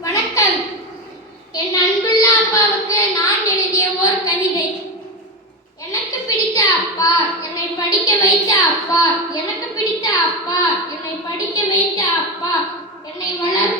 வணக்கம். என் அன்புள்ள அப்பாவுக்கு நான் எழுதிய ஓர் கவிதை. எனக்கு பிடித்த அப்பா, என்னை படிக்க வைத்த அப்பா, எனக்கு பிடித்த அப்பா, என்னை படிக்க வைத்த அப்பா, என்னை வளர்த்த